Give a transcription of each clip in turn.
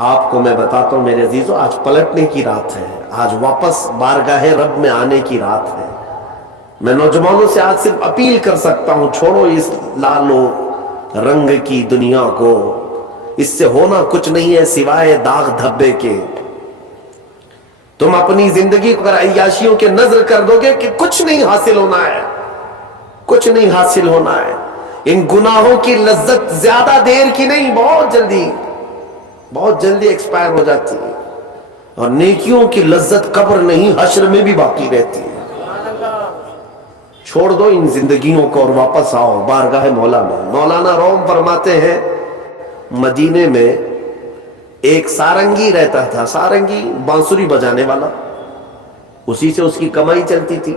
آپ کو میں بتاتا ہوں میرے عزیزو، آج پلٹنے کی رات ہے، آج واپس بارگاہ رب میں آنے کی رات ہے۔ میں نوجوانوں سے آج صرف اپیل کر سکتا ہوں، چھوڑو اس لال و رنگ کی دنیا کو، اس سے ہونا کچھ نہیں ہے سوائے داغ دھبے کے۔ تم اپنی زندگی کو اگر عیاشیوں کے نظر کر دو گے کہ کچھ نہیں حاصل ہونا ہے، کچھ نہیں حاصل ہونا ہے۔ ان گناہوں کی لذت زیادہ دیر کی نہیں، بہت جلدی ایکسپائر ہو جاتی ہے، اور نیکیوں کی لذت قبر نہیں حشر میں بھی باقی رہتی ہے۔ چھوڑ دو ان زندگیوں کو اور واپس آؤ بارگاہ مولا میں۔ مولانا روم فرماتے ہیں مدینے میں ایک سارنگی رہتا تھا، سارنگی بانسری بجانے والا، اسی سے اس کی کمائی چلتی تھی،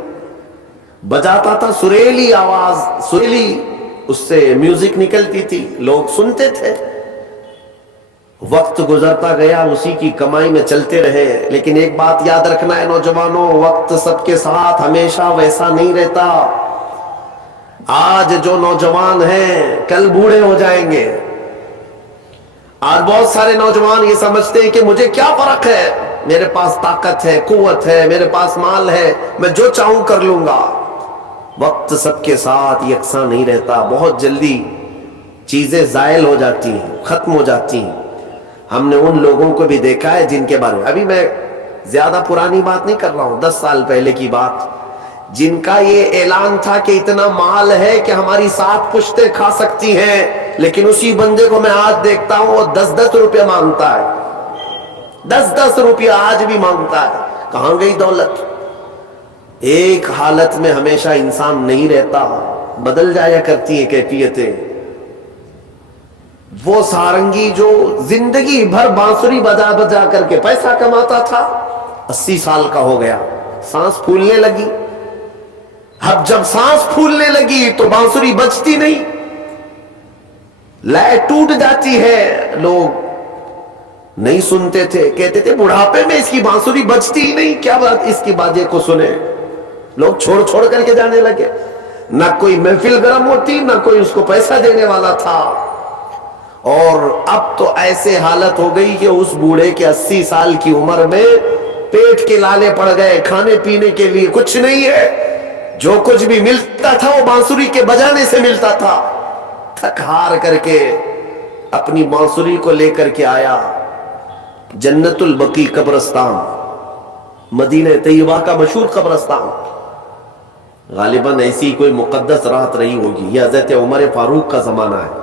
بجاتا تھا، سریلی آواز، سریلی اس سے میوزک نکلتی تھی، لوگ سنتے تھے۔ وقت گزرتا گیا، اسی کی کمائی میں چلتے رہے، لیکن ایک بات یاد رکھنا ہے نوجوانوں، وقت سب کے ساتھ ہمیشہ ویسا نہیں رہتا۔ آج جو نوجوان ہیں کل بوڑھے ہو جائیں گے۔ آج بہت سارے نوجوان یہ سمجھتے ہیں کہ مجھے کیا فرق ہے، میرے پاس طاقت ہے، قوت ہے، میرے پاس مال ہے، میں جو چاہوں کر لوں گا۔ وقت سب کے ساتھ یکساں نہیں رہتا، بہت جلدی چیزیں زائل ہو جاتی ہیں، ختم ہو جاتی ہیں۔ ہم نے ان لوگوں کو بھی دیکھا ہے جن کے بارے میں، ابھی میں زیادہ پرانی بات نہیں کر رہا ہوں، 10 سال پہلے کی بات، جن کا یہ اعلان تھا کہ اتنا مال ہے کہ ہماری 7 پشتیں کھا سکتی ہیں، لیکن اسی بندے کو میں آج دیکھتا ہوں وہ 10-10 روپے مانگتا ہے، 10-10 روپے آج بھی مانگتا ہے۔ کہاں گئی دولت؟ ایک حالت میں ہمیشہ انسان نہیں رہتا، بدل جایا کرتی ہیں کیفیتیں۔ وہ سارنگی جو زندگی بھر بانسری بجا بجا کر کے پیسہ کماتا تھا، 80 سال کا ہو گیا، سانس پھولنے لگی۔ اب جب سانس پھولنے لگی تو بانسری بجتی نہیں، لے ٹوٹ جاتی ہے، لوگ نہیں سنتے تھے، کہتے تھے بڑھاپے میں اس کی بانسری بجتی ہی نہیں، کیا بات اس کی باجے کو سنے۔ لوگ چھوڑ چھوڑ کر کے جانے لگے، نہ کوئی محفل گرم ہوتی، نہ کوئی اس کو پیسہ دینے والا تھا۔ اور اب تو ایسے حالت ہو گئی کہ اس بوڑھے کے 80 سال کی عمر میں پیٹ کے لالے پڑ گئے، کھانے پینے کے لیے کچھ نہیں ہے، جو کچھ بھی ملتا تھا وہ بانسری کے بجانے سے ملتا تھا۔ تھک ہار کر کے اپنی بانسری کو لے کر کے آیا جنت البقیع قبرستان، مدینہ طیبہ کا مشہور قبرستان۔ غالباً ایسی کوئی مقدس رات رہی ہوگی، یہ حضرت عمر فاروق کا زمانہ ہے۔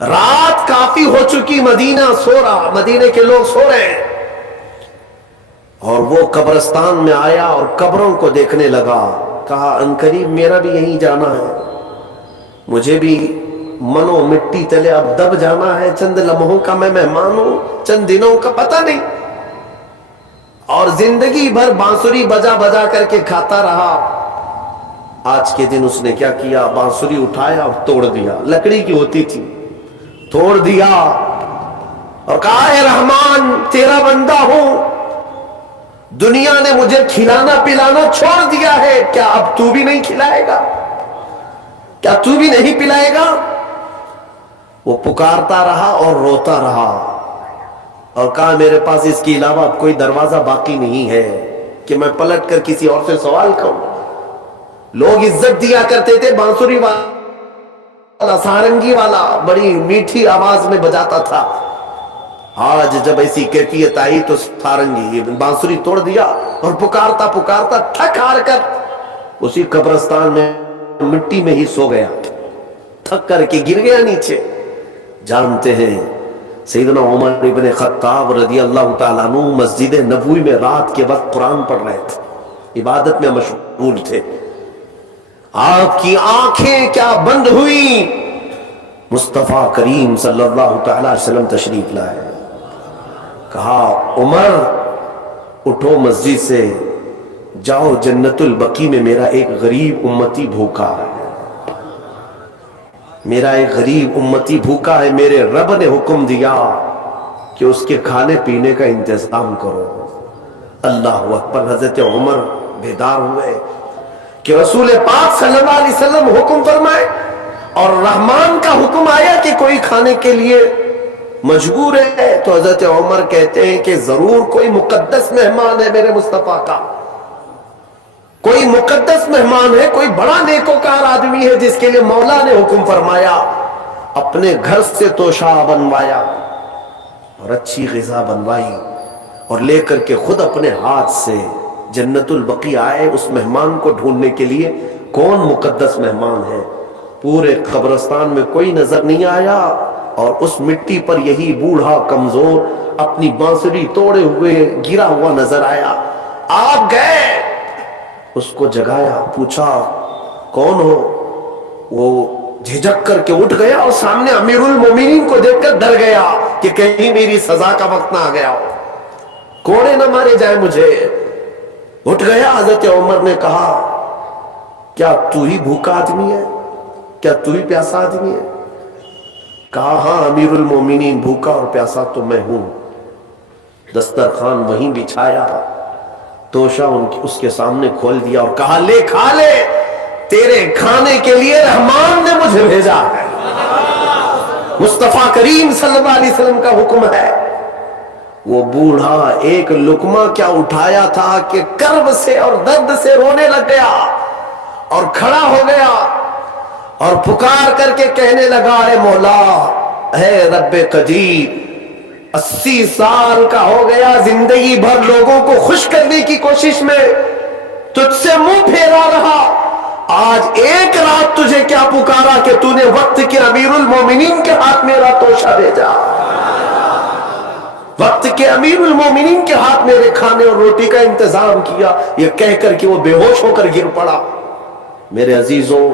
رات کافی ہو چکی، مدینہ سو رہا، مدینے کے لوگ سو رہے ہیں، اور وہ قبرستان میں آیا اور قبروں کو دیکھنے لگا۔ کہا عنقریب میرا بھی یہیں جانا ہے، مجھے بھی منو مٹی تلے اب دب جانا ہے، چند لمحوں کا میں مہمان ہوں، چند دنوں کا پتہ نہیں۔ اور زندگی بھر بانسری بجا بجا کر کے کھاتا رہا۔ آج کے دن اس نے کیا کیا، بانسری اٹھایا اور توڑ دیا، لکڑی کی ہوتی تھی، توڑ دیا اور کہا اے رحمان تیرا بندہ ہوں، دنیا نے مجھے کھلانا پلانا چھوڑ دیا ہے، کیا اب تو بھی نہیں کھلائے گا، کیا تو بھی نہیں پلائے گا؟ وہ پکارتا رہا اور روتا رہا اور کہا میرے پاس اس کے علاوہ اب کوئی دروازہ باقی نہیں ہے کہ میں پلٹ کر کسی اور سے سوال کروں۔ لوگ عزت دیا کرتے تھے، بانسری والا، سارنگی والا بڑی میٹھی آواز میں بجاتا تھا۔ آج جب ایسی کیفیت آئی تو سارنگی بانسری توڑ دیا اور پکارتا پکارتا تھک ہار کر اسی قبرستان میں مٹی میں ہی سو گیا، تھک کر کے گر گیا نیچے۔ جانتے ہیں سیدنا عمر ابن خطاب رضی اللہ تعالیٰ عنہ مسجد نبوی میں رات کے وقت قرآن پڑھ رہے تھے، عبادت میں مشغول تھے۔ آپ کی آنکھیں کیا بند ہوئی، مصطفیٰ کریم صلی اللہ تعالیٰ علیہ وسلم تشریف لائے۔ کہا عمر اٹھو مسجد سے، جاؤ جنت البقیع میں میرا ایک غریب امتی بھوکا ہے، میرا ایک غریب امتی بھوکا ہے، میرے رب نے حکم دیا کہ اس کے کھانے پینے کا انتظام کرو۔ اللہ اکبر۔ حضرت عمر بیدار ہوئے کہ رسول پاک صلی اللہ علیہ وسلم حکم فرمائے اور رحمان کا حکم آیا کہ کوئی کھانے کے لیے مجبور ہے. تو حضرت عمر کہتے ہیں کہ ضرور کوئی مقدس مہمان ہے میرے مصطفیٰ کا, کوئی مقدس مہمان ہے, کوئی بڑا نیکوکار آدمی ہے جس کے لیے مولا نے حکم فرمایا, اپنے گھر سے توشہ بنوایا اور اچھی غذا بنوائی اور لے کر کے خود اپنے ہاتھ سے جنت البقیع آئے اس مہمان کو ڈھونڈنے کے لیے. کون مقدس مہمان ہے؟ پورے قبرستان میں کوئی نظر نہیں آیا, اور اس مٹی پر یہی بوڑھا کمزور اپنی بانسری توڑے ہوئے گرا ہوا نظر آیا. آپ گئے, اس کو جگایا, پوچھا کون ہو؟ وہ جھجک کر کے اٹھ گیا اور سامنے امیر المومنین کو دیکھ کر ڈر گیا کہ کہیں میری سزا کا وقت نہ آ گیا ہو, کوڑے نہ مارے جائے مجھے. اٹھ گیا. حضرت عمر نے کہا کیا تو ہی بھوکا آدمی ہے؟ کیا تو ہی پیاسا آدمی ہے؟ کہا ہاں امیر المومنین, بھوکا اور پیاسا تو میں ہوں. دسترخوان وہیں بچھایا, توشہ اس کے سامنے کھول دیا اور کہا لے کھا لے, تیرے کھانے کے لیے رحمان نے مجھے بھیجا ہے. مصطفیٰ کریم صلی اللہ علیہ وسلم کا حکم ہے. وہ بوڑھا ایک لقمہ کیا اٹھایا تھا کہ کرب سے اور درد سے رونے لگ گیا اور کھڑا ہو گیا اور پکار کر کے کہنے لگا اے مولا, اے رب قدیر, 80 سال کا ہو گیا, زندگی بھر لوگوں کو خوش کرنے کی کوشش میں تجھ سے منہ پھیرا رہا, آج ایک رات تجھے کیا پکارا کہ تو نے وقت کے امیر المومنین کے ہاتھ میرا توشہ بھیجا, وقت کے امیر المومنین کے ہاتھ میرے کھانے اور روٹی کا انتظام کیا. یہ کہہ کر کہ وہ بے ہوش ہو کر گر پڑا. میرے عزیزوں,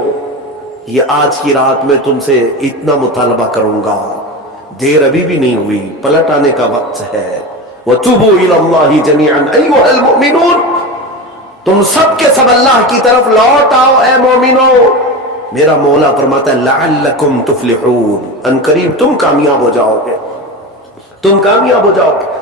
یہ آج کی رات میں تم سے اتنا مطالبہ کروں گا, دیر ابھی بھی نہیں ہوئی, پلٹ آنے کا وقت ہے. وَتُوبُوا إِلَى اللَّهِ جَمِيعًا أَيُّهَا الْمُؤْمِنُونَ, تم سب کے سب اللہ کی طرف لوٹ آؤ اے مومنو. میرا مولا فرماتا ہے لعلکم تفلحون, ان قریب تم کامیاب ہو جاؤ گے, تم کامیاب ہو جاؤ گے.